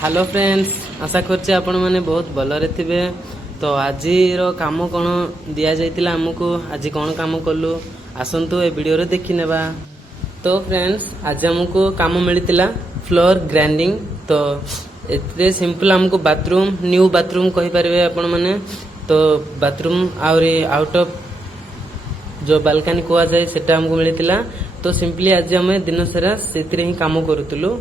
Hello friends, आशा करछे आपण माने बहुत भलरे थिबे। तो आज काम कौन दि जाइतिला हमकु आज कौन काम कलु आसंतु ए वीडियो रे देखि नेबा। तो फ्रेंड्स आज हमकु काम मिलितिला फ्लोर ग्राइंडिंग। तो एतरे सिंपल हमकु बाथरूम न्यू बाथरूम कहि परिबे आपण माने। तो बाथरूम आउरी आउट ऑफ जो बालकनी को जाए सेटा हमकु मिलितिला। तो सिंपली आज हमें दिन सारा सेतिरे ही काम करूतलु।